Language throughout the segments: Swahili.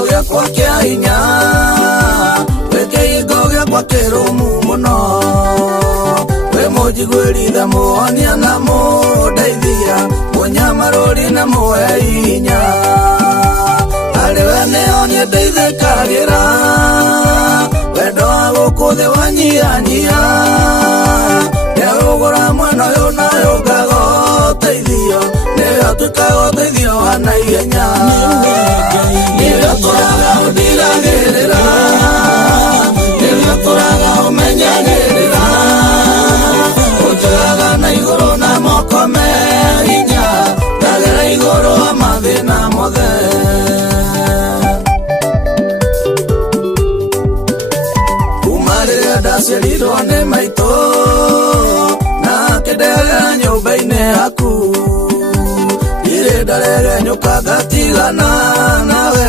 gĩikaro gĩakwa kĩa hinya, wĩ kĩhingo gĩakwa kĩrũmu mũno, wĩ mũnjiguĩri tha mũhonia na mũndeithia, mũnyamarũri na mũhei hinya, harĩ we nĩho niĩ ndeithĩkagĩra, wendo wa gũkũ thĩ wanyihanyihia, nĩũgũra mwena ũyũ nayo ngaga ũteithio, nĩwe ũtuĩkaga ũteithio wa naihenya, nĩwe ũtũraga ũndiragĩrĩra, nĩwe ũtũraga ũmenyagĩrĩra, ũnjoyaga na igũrũ na moko me hinya, ndagera igũrũ wa mathĩna mothe. Kuma rĩrĩa ndaciarirwo nĩ maitũ, na akĩndehera nyũmba-inĩ yaku, ndirĩ ndaregenyũka ngatigana nawe,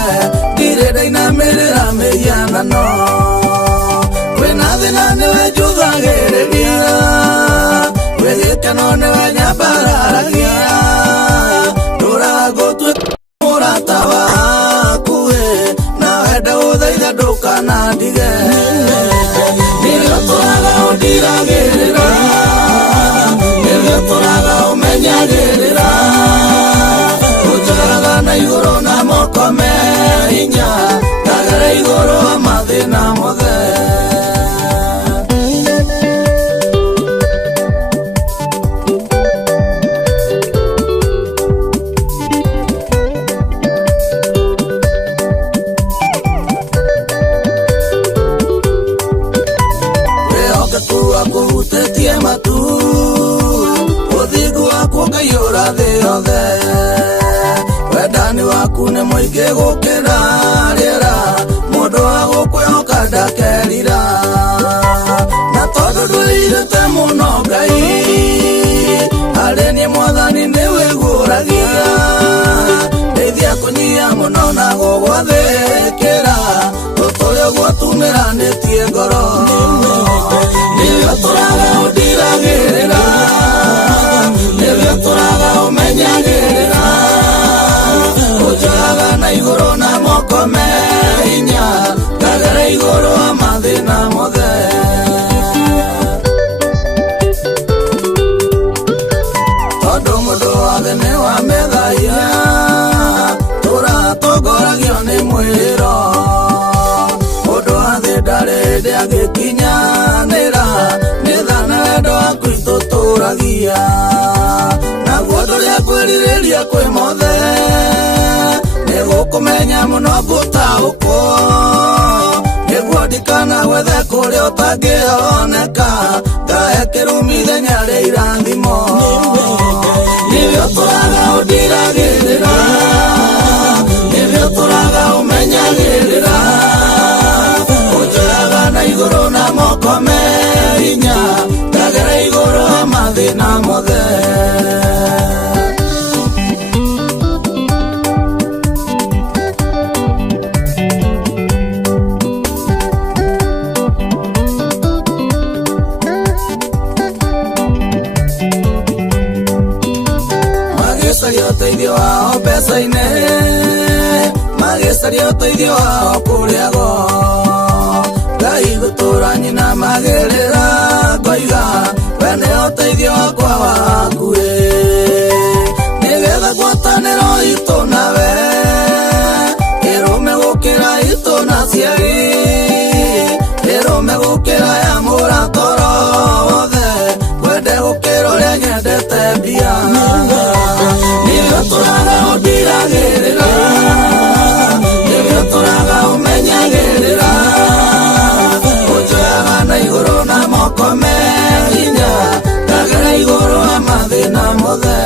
ndirĩ ndainamĩrĩra mĩhianano, kwĩna thĩna nĩwe njũthagĩrĩria, kwĩ gĩkeno nĩwe nyambararagia, ndũragũtuĩka mũrata waku, nawe ndagũthaitha ndũkanandige, nĩwe ũtũraga ũndiragĩrĩra, nĩwe ũtũraga ũmenyagĩrĩra, ũnjoyaga na igũrũ na moko me hinya, ndagera igũrũ wa mathĩna mothe. Kũhutĩtie matu, ũthingu waku ũkaiyũra thĩ yothe, wendani waku nĩ mũingĩ gũkĩra rĩera, mũndũ wa gũkwĩhoka ndakerira, na tondũ ndwĩirĩte mũno Ngai, harĩ niĩ Mwathani nĩwĩguũragia, ndeithia kũnyihia mũno na gũgwathĩkĩra, tũtũrĩa gwatumĩranĩtie ngoro, nĩwe ũtũraga ũndiragĩrĩra, nĩwe ũtũraga ũmenyagĩrĩra, ũnjoyaga na igũrũ na moko me hinya, ndagera igũrũ wa mathĩna mothe. Tondũ mũndũ wothe nĩ wa methahia, tũratongoragio nĩ mwĩhĩro, mũndũ wa thĩ ndarĩ hĩndĩ agĩkinyanĩra, nĩ tha na wendo waku itũtũragia, naguo ndũrĩa kwĩrirĩria kwĩ mothe, nĩ gũkũmenya mũno ngũtaũkwo, nĩguo ndikanagwethe kũrĩa ũtangĩoneka, ngahe kĩrumi ithenya rĩa irathimo, nĩwe ũtũraga ũndiragĩrĩra, nĩwe ũtũraga ũmenyagĩrĩra, ũnjoyaga na igũrũ na moko me hinya, ndagera igũrũ wa mathĩna mothe. Magĩcaria ũteithio wao mbeca-inĩ, magĩcaria ũteithio wao kũrĩago, Ngai gũtũra nyina magĩrĩra, ngoiga we nĩ ũteithio wakwa wa hakuhĩ, nĩgetha ngwatanĩro itũ nawe, ĩrũme gũkĩra itũ na ciari, ĩrũme gũkĩra ya mũratoro wothe, wende gũkĩra ũrĩa nyendete mbia, nĩwe ũtũraga ũndiragĩrĩra, nĩwe ũtũraga ũmenyagĩrĩra, ũnjoyaga na igũrũ na moko me hinya, ndagera igũrũ wa mathĩna mothe.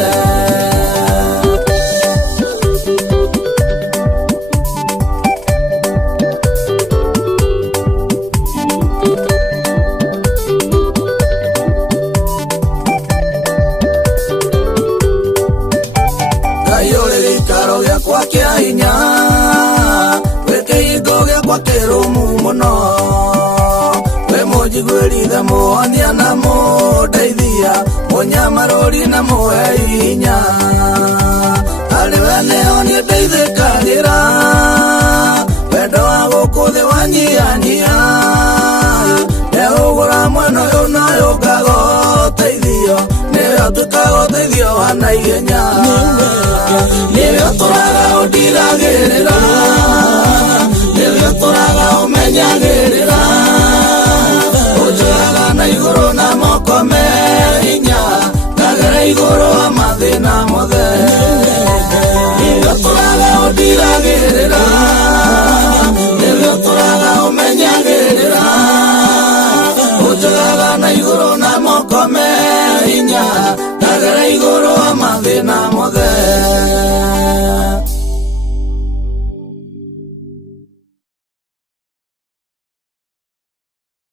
Ngai ũrĩ gĩikaro gĩakwa kĩa hinya, wĩ kĩhingo gĩakwa kĩrũmu mũno, wĩ mũnjiguĩri tha mũhonia na mũndeithia, mũnyamarũri na mũhei hinya, harĩ we nĩho niĩ ndeithĩkagĩra, tuĩkaga ũteithio wa naihenya nĩwe ũtũraga ũndiragĩrĩra nĩwe ũtũraga ũmenyagĩrĩra ũnjoyaga na igũrũ na moko me hinya ngagera igũrũ wa mathĩna mothe nĩwe ũtũraga ũndiragĩrĩra